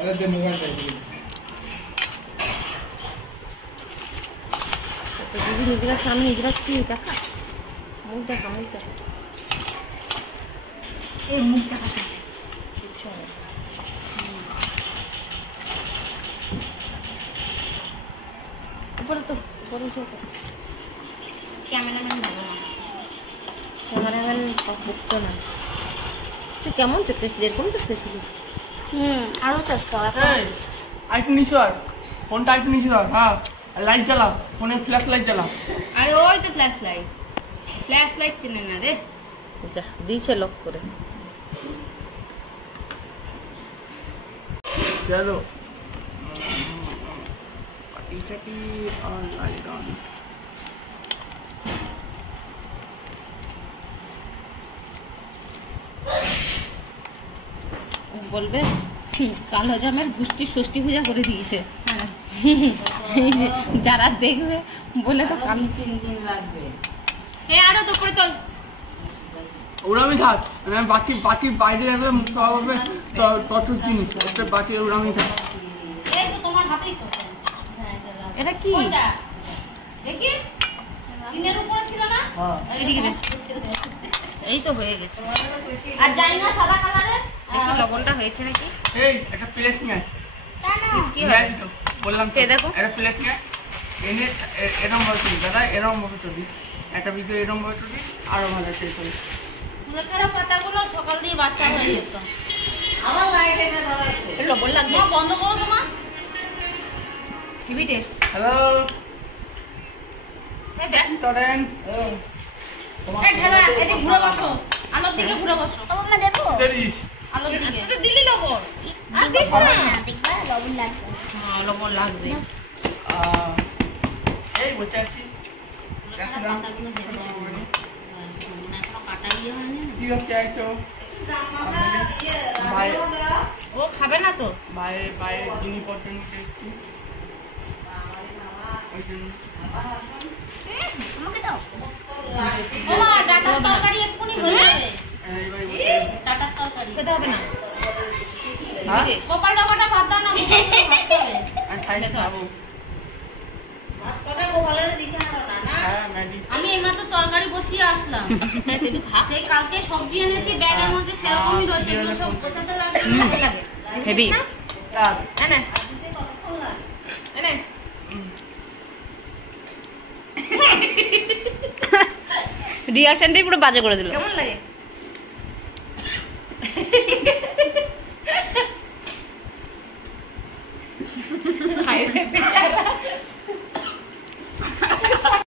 अरे दे मोबाइल दे तो दीदी নিজের সামনে নিজেরা ছি দেখা মুখ দেখা এই মুখটা দেখা কিছু না উপরে তো ক্যামেরাম্যান ভালো না ক্যামেরাম্যান বুকতো না তুই কেমন চলতেছিস এরকম চলতেছিলি আরো চেষ্টা आइट नीचे आ फोन टाइट नीचे आ हां लाइट जला फोने फ्लैश लाइट जला আরে ওই তো ফ্ল্যাশ লাইট চেনে না রে যা দিছে লক করে चलो पार्टी चटी और लाइट ऑन বলবে কালো জামের গুষ্টি ষষ্ঠী পূজা করে দিয়েছে যারা দেখবে বলে তো কাল 3 দিন লাগবে এই আরো তো করে চল उड़ामी था मैं बाकी बाकी বাইরে যাবে সব হবে তো টটু জিনিস একটা বাকি উড়ামি था এই তো তোমার হাতেই তো এটা কি কোনটা দেখি ইনের উপরে ছিল না हां এদিকে দে। এই তো হয়ে গেছে আর জানি না সাদা কালারের দেখি লবণটা হয়েছে নাকি এই একটা প্লেট নিয়ে কি নিয়ে হয় আয় তো বললাম তো এই দেখো। একটা প্লেট নিয়ে এনে এরকম ভাবে চলি দাদা এরকম ভাবে চলি একটা ভিডিও এরকম ভাবে চলি আরো ভালো চলি মুলেখাড়া পাতাগুলো সকাল দিয়ে বাচ্চা হয়ে যেত আবার লাইট এনে ধরাইছে লবণ লাগবে মা বন্ধ করো তোমা হেভি টেস্ট হ্যালো এই দেখ টরেন এই ঢালা এদিকে ঘুরে বসো আলোর দিকে ঘুরে বসো মামা দেবো দেরিস আলোর দিকে তুই তো দিলি লবণ আর দিস না দেখবা লবণ লাগবে হ্যাঁ লবণ লাগবে এই বসে আছি মুলেখাড়া পাতাগুলো দেখো মনে এখনো কাটা ইয়ে হয়নি না কি হচ্ছে আইছো ভাই ও খাবে না তো ভাই ভাই জিনিসপত্র নিতে এসেছি ওই জন্য আমাকে দাও ওমা ডাটার তরকারি এক্ষুনি হয়ে যাবে এই ভাই বসে ডাটার তরকারি খেতে হবে না হ্যাঁ গোপাল ডাকাটা ভাত দাও না ভাত খাবে আমি খাইলে খাবো হ্যাঁ ম্যাডি আমি এইমাত্র তরকারি বসিয়ে আসলাম হ্যাঁ তুই খা সেই কালকে সবজি এনেছি ব্যাগের মধ্যে সেরকমই রয়েছে এগুলো সব গোছাতে লাগে ভালো লাগে হেভি আর এনে এনে রিঅ্যাকশনটাই পুরো বাজে করে দিল কেমন লাগে হাই রে বেচারা